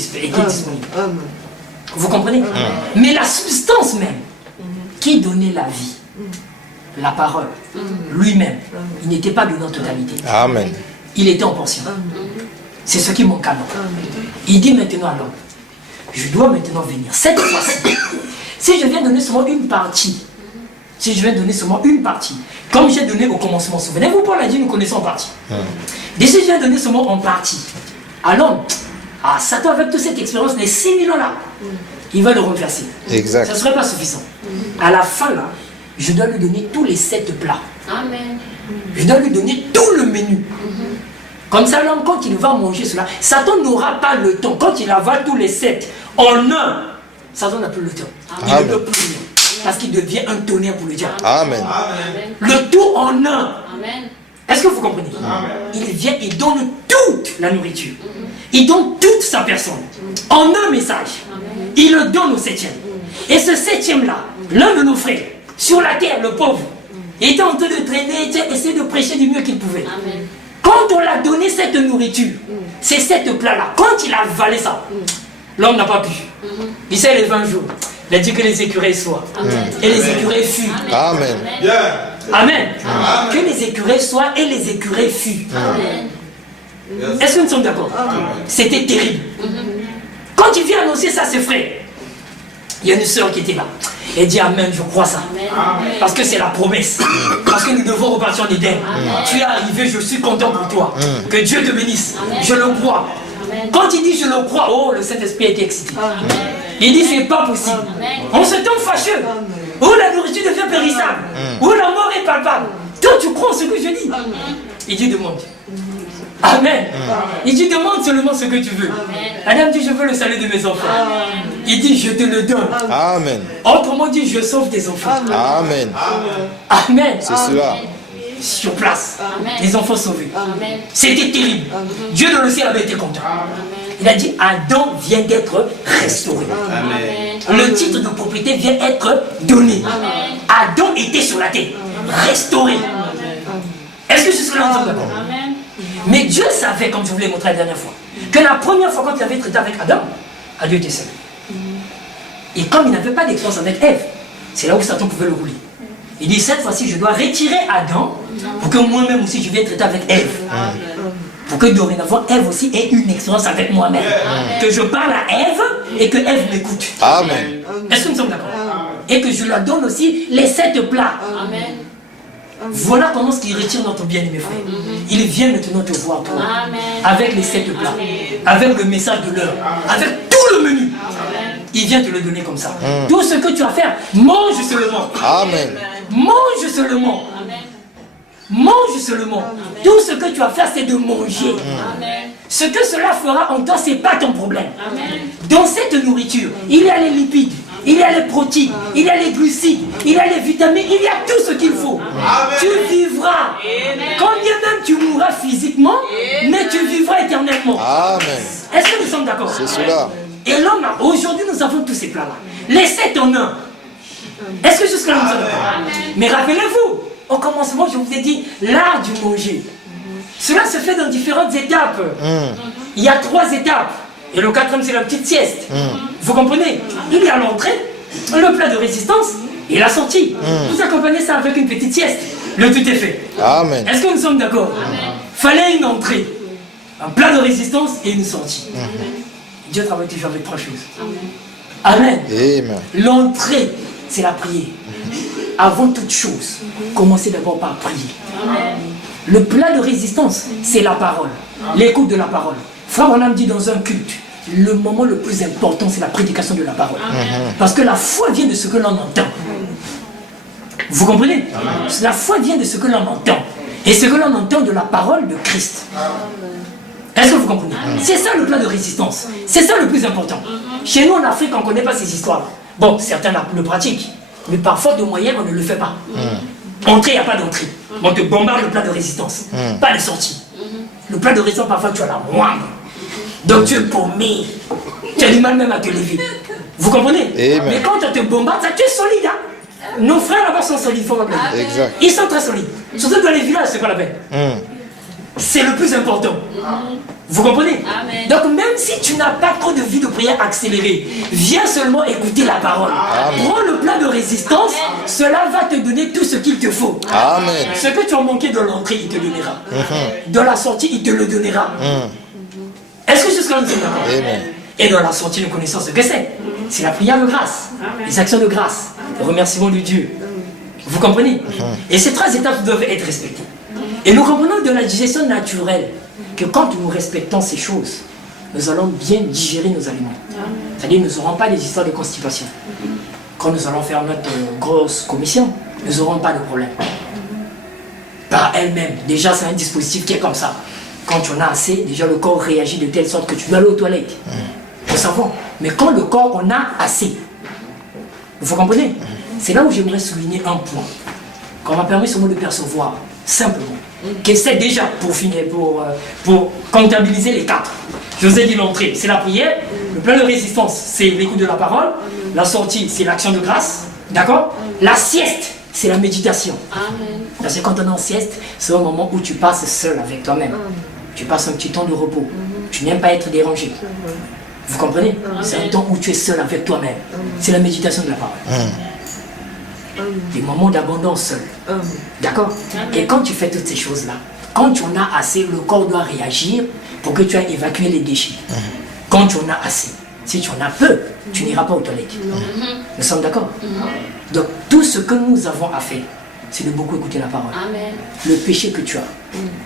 était disponible. Vous comprenez? Mais la substance même qui donnait la vie, la parole, lui-même, il n'était pas donné en totalité. Amen. Il était en portion. C'est ce qui manque à l'homme. Il dit maintenant à l'homme, je dois maintenant venir. Cette fois-ci, si je viens donner seulement une partie, comme j'ai donné au commencement, souvenez-vous, Paul a dit, nous connaissons en partie. Et si je viens donner seulement en partie à l'homme, à Satan avec toute cette expérience, les 6000 ans là, il va le renverser. Exact. Ça ne serait pas suffisant. À la fin là, je dois lui donner tous les 7 plats. Amen. Je dois lui donner tout le menu. Comme ça, l'homme, quand il va manger cela, Satan n'aura pas le temps. Quand il avale tous les 7 en un, Satan n'a plus le temps. Il ne peut plus rien. Parce qu'il devient un tonnerre pour le diable. Amen. Le tout en un. Amen. Est-ce que vous comprenez? Il vient et donne toute la nourriture. Il donne toute sa personne. En un message. Il le donne au 7e. Et ce 7e là, l'un de nos frères, sur la terre, le pauvre, était en train de traîner, essayer de prêcher du mieux qu'il pouvait. Amen. Quand on l'a donné cette nourriture, ces 7 plats-là, quand il a avalé ça, l'homme n'a pas pu. Il sait les 20 jours. Il a dit que les écureuils soient. Et les écureuils fuient. Amen. Amen. Que les écureuils soient et les écureuils fuient. Est-ce que nous sommes d'accord? C'était terrible. Quand il vient annoncer ça à ses frères, il y a une sœur qui était là. Elle dit Amen, je crois ça. Parce que c'est la promesse. Parce que nous devons repartir en Éden. Tu es arrivé, je suis content pour toi. Que Dieu te bénisse. Je le crois. Quand il dit je le crois, oh, le Saint-Esprit a été excité. Il dit c'est pas possible. On se tombe fâcheux. Où la nourriture devient périssable. Où la mort est palpable. Toi tu crois en ce que je dis. Il dit demande. Amen. Il dit demande seulement ce que tu veux. Adam dit je veux le salut de mes enfants. Il dit je te le donne. Amen. Autrement dit je sauve tes enfants. Amen. Amen. C'est cela. Sur place. Amen. Les enfants sauvés. Amen. C'était terrible. Dieu dans le ciel avait été content. Il a dit Adam vient d'être restauré. Le titre de propriété vient être donné. Adam était sur la terre. Restauré. Est-ce que je suis là d'accord? Mais Dieu savait, comme je vous l'ai montré la dernière fois, que la première fois quand il avait traité avec Adam, Adam était seul. Et comme il n'avait pas d'expérience avec Ève, c'est là où Satan pouvait le rouler. Il dit cette fois-ci je dois retirer Adam pour que moi-même aussi je vienne traiter avec Ève. Pour que dorénavant Ève aussi ait une expérience avec moi-même. Que je parle à Ève et que Ève m'écoute. Amen. Est-ce que nous sommes d'accord? Et que je leur donne aussi les 7 plats. Amen. Voilà comment ce qu'il retire notre bien-aimé frère. Il vient maintenant te voir toi. Amen. Avec les 7 plats. Avec le message de l'heure. Avec tout le menu. Il vient te le donner comme ça. Tout ce que tu as à faire, mange seulement. Amen. Mange seulement. Mange seulement. Tout ce que tu as à faire, c'est de manger. Ce que cela fera en toi, ce n'est pas ton problème. Dans cette nourriture, il y a les lipides, il y a les protéines, il y a les glucides, il y a les vitamines, il y a tout ce qu'il faut. Tu vivras. Quand bien même tu mourras physiquement, mais tu vivras éternellement. Amen. Est-ce que nous sommes d'accord? C'est cela. Et l'homme, aujourd'hui, nous avons tous ces plats-là. Les 7 en 1. Est-ce que jusque-là, nous sommes d'accord? Mais rappelez-vous, au commencement, je vous ai dit l'art du manger. Cela se fait dans différentes étapes. Il y a 3 étapes. Et le 4e, c'est la petite sieste. Vous comprenez? Il y a l'entrée, le plat de résistance et la sortie. Vous accompagnez ça avec une petite sieste. Le tout est fait. Amen. Est-ce que nous sommes d'accord? Fallait une entrée, un plat de résistance et une sortie. Dieu travaille toujours avec 3 choses. Amen. Amen. L'entrée, c'est la prière. Avant toute chose, commencez d'abord par prier. Le plat de résistance, c'est la parole. L'écoute de la parole. Frère Branham dit dans un culte, le moment le plus important, c'est la prédication de la parole. Parce que la foi vient de ce que l'on entend. Vous comprenez? La foi vient de ce que l'on entend. Et ce que l'on entend de la parole de Christ. Est-ce que vous comprenez? C'est ça le plat de résistance. C'est ça le plus important. Chez nous en Afrique, on ne connaît pas ces histoires. Bon, certains le pratiquent. Mais par faute de moyens, on ne le fait pas. Entrée, il n'y a pas d'entrée. On te bombarde le plat de résistance. Pas de sortie. Le plat de résistance, parfois, tu as la moindre. Donc tu es paumé. Tu as du mal même à te lever. Vous comprenez? Mais quand on te bombarde, ça, tu es solide. Hein? Nos frères là-bas sont solides, il faut pas blaguer. Exact. Ils sont très solides. Surtout dans les villages, c'est pas la peine. c'est le plus important. Vous comprenez? Amen. Donc même si tu n'as pas trop de vie de prière accélérée, viens seulement écouter la parole. Prends le plan de résistance, cela va te donner tout ce qu'il te faut. Amen. Ce que tu as manqué dans l'entrée, il te donnera. Dans la sortie, il te le donnera. Est-ce que jusqu'à là nous sommes d'accord? Amen. Et dans la sortie, nous connaissons ce que c'est. C'est la prière de grâce, les actions de grâce, le remerciement de Dieu. Vous comprenez? Et ces 3 étapes doivent être respectées. Et nous comprenons de la digestion naturelle que quand nous respectons ces choses, nous allons bien digérer nos aliments. C'est-à-dire nous n'aurons pas des histoires de constipation. Quand nous allons faire notre grosse commission, nous n'aurons pas de problème. Par elle-même, déjà c'est un dispositif qui est comme ça. Quand tu en as assez, déjà le corps réagit de telle sorte que tu dois aller aux toilettes. Nous savons. Mais quand le corps en a assez, vous comprenez? C'est là où j'aimerais souligner un point qu'on m'a permis seulement de percevoir simplement. Que c'est déjà pour finir, pour comptabiliser les 4. Je vous ai dit l'entrée, c'est la prière, le plan de résistance, c'est l'écoute de la parole, la sortie, c'est l'action de grâce, d'accord? La sieste, c'est la méditation. Amen. Parce que quand on est en sieste, c'est un moment où tu passes seul avec toi-même. Tu passes un petit temps de repos. Tu n'aimes pas être dérangé. Vous comprenez? C'est un temps où tu es seul avec toi-même. C'est la méditation de la parole. Des moments d'abondance seul. D'accord? Et quand tu fais toutes ces choses-là, quand tu en as assez, le corps doit réagir pour que tu aies évacué les déchets. Quand tu en as assez, si tu en as peu, tu n'iras pas aux toilettes. Nous sommes d'accord? Donc tout ce que nous avons à faire, c'est de beaucoup écouter la parole. Amen. Le péché que tu as,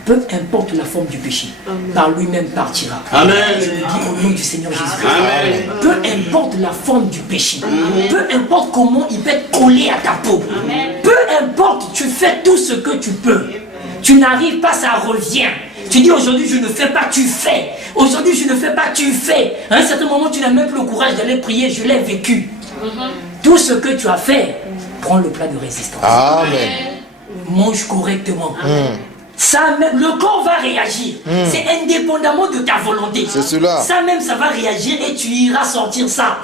peu importe la forme du péché, par lui-même partira. Amen. Je le dis au nom du Seigneur Jésus. Amen. Peu importe la forme du péché, peu importe comment il peut être collé à ta peau, peu importe, tu fais tout ce que tu peux. Tu n'arrives pas, ça revient. Tu dis aujourd'hui je ne fais pas, tu fais. Aujourd'hui je ne fais pas, tu fais. À un certain moment tu n'as même plus le courage d'aller prier, je l'ai vécu. Tout ce que tu as fait, prends le plat de résistance. Amen. Mange correctement. Ça même, le corps va réagir. C'est indépendamment de ta volonté. C'est cela. Ça même, ça va réagir et tu iras sortir ça.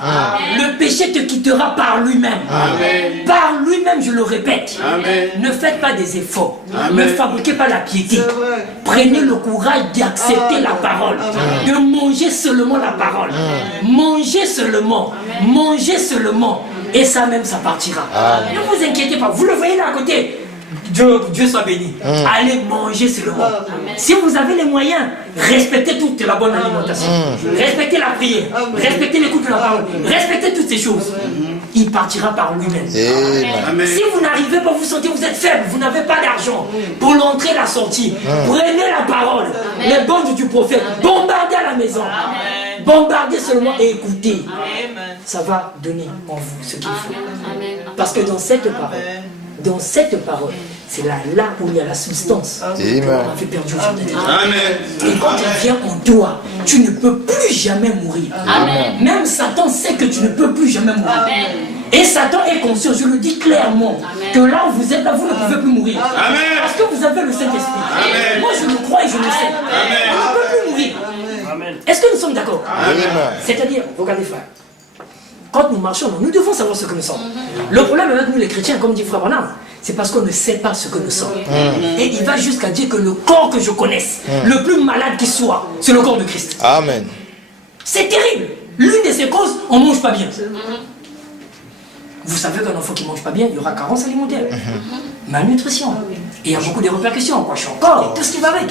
Le péché te quittera par lui-même. Amen. Par lui-même, je le répète. Amen. Ne faites pas des efforts. Amen. Ne fabriquez pas la piété. Prenez le courage d'accepter la parole. De manger seulement la parole. Mangez seulement. Mangez seulement. Et ça même, ça partira. Ne vous inquiétez pas. Vous le voyez là à côté. Dieu soit béni. Allez manger seulement. Si vous avez les moyens, respectez toute la bonne alimentation. Respectez la prière. Respectez l'écoute de la parole. Respectez toutes ces choses. Il partira par lui-même. Amen. Si vous n'arrivez pas, vous sentez que vous êtes faible, vous n'avez pas d'argent pour l'entrée et la sortie, prenez la parole, les bandes du prophète, bombardez à la maison. Bombardez seulement et écoutez. Ça va donner en vous ce qu'il faut. Amen. Parce que dans cette parole, c'est là où il y a la substance Amen. qu'on avait perdu aujourd'hui. Amen. Et quand elle vient en toi, tu ne peux plus jamais mourir. Amen. Même Satan sait que tu ne peux plus jamais mourir. Amen. Et Satan est conscient, je le dis clairement, que là où vous êtes là, vous ne pouvez plus mourir. Amen. Parce que vous avez le Saint-Esprit. Amen. Moi, je le crois et je le sais. Amen. Vous ne pouvez plus mourir. Est-ce que nous sommes d'accord? Amen. C'est-à-dire, regardez frère, quand nous marchons, nous devons savoir ce que nous sommes. Le problème avec nous les chrétiens, comme dit frère Branham, c'est parce qu'on ne sait pas ce que nous sommes. Et il va jusqu'à dire que le corps que je connaisse, le plus malade qui soit, c'est le corps de Christ. Amen. C'est terrible. L'une de ces causes, on ne mange pas bien. Vous savez qu'un enfant qui ne mange pas bien, il y aura carence alimentaire, malnutrition. Et il y a beaucoup de répercussions, quoi, encore, et tout ce qui va avec.